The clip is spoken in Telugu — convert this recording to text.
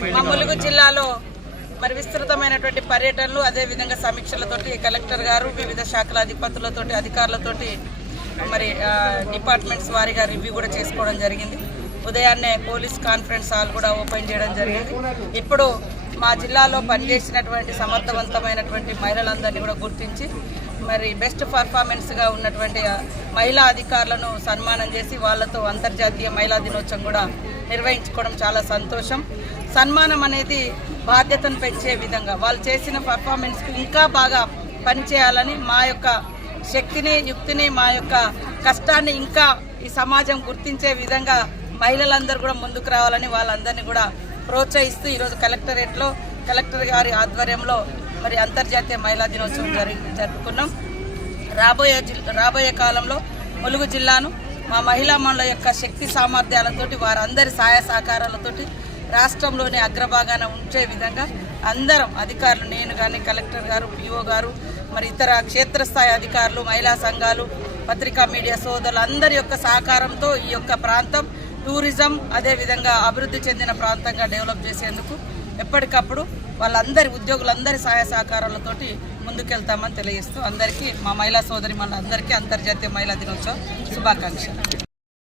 మా ములుగు జిల్లాలో మరి విస్తృతమైనటువంటి పర్యటనలు అదేవిధంగా సమీక్షలతోటి కలెక్టర్ గారు వివిధ శాఖల అధిపతులతోటి అధికారులతోటి మరి డిపార్ట్మెంట్స్ వారీగా రివ్యూ కూడా చేసుకోవడం జరిగింది. ఉదయాన్నే పోలీస్ కాన్ఫరెన్స్ హాల్ కూడా ఓపెన్ చేయడం జరిగింది. ఇప్పుడు మా జిల్లాలో పనిచేసినటువంటి సమర్థవంతమైనటువంటి మహిళలందరినీ కూడా గుర్తించి మరి బెస్ట్ పర్ఫార్మెన్స్గా ఉన్నటువంటి మహిళా అధికారులను సన్మానం చేసి వాళ్ళతో అంతర్జాతీయ మహిళా దినోత్సవం కూడా నిర్వహించుకోవడం చాలా సంతోషం. సన్మానం అనేది బాధ్యతను పెంచే విధంగా వాళ్ళు చేసిన పర్ఫార్మెన్స్కి ఇంకా బాగా పనిచేయాలని మా యొక్క శక్తిని యుక్తిని మా యొక్క కష్టాన్ని ఇంకా ఈ సమాజం గుర్తించే విధంగా మహిళలందరూ కూడా ముందుకు రావాలని వాళ్ళందరినీ కూడా ప్రోత్సహిస్తూ ఈరోజు కలెక్టరేట్లో కలెక్టర్ గారి ఆధ్వర్యంలో మరి అంతర్జాతీయ మహిళా దినోత్సవం జరుపుకున్నాం. రాబోయే కాలంలో ములుగు జిల్లాను మా మహిళా మనుల యొక్క శక్తి సామర్థ్యాలతోటి వారందరి సహాయ సహకారాలతోటి రాష్ట్రంలోని అగ్రభాగాన ఉంచే విధంగా అందరం అధికారులు, నేను కానీ కలెక్టర్ గారు, పిఓ గారు, మరి ఇతర క్షేత్రస్థాయి అధికారులు, మహిళా సంఘాలు, పత్రికా మీడియా సోదరులు అందరి యొక్క సహకారంతో ఈ యొక్క ప్రాంతం టూరిజం అదేవిధంగా అభివృద్ధి చెందిన ప్రాంతంగా డెవలప్ చేసేందుకు ఎప్పటికప్పుడు వాళ్ళందరి ఉద్యోగులందరి సహాయ సహకారాలతోటి ముందుకెళ్తామని తెలియజేస్తూ అందరికీ మా మహిళా సోదరి మనందరికీ అంతర్జాతీయ మహిళా దినోత్సవ శుభాకాంక్షలు.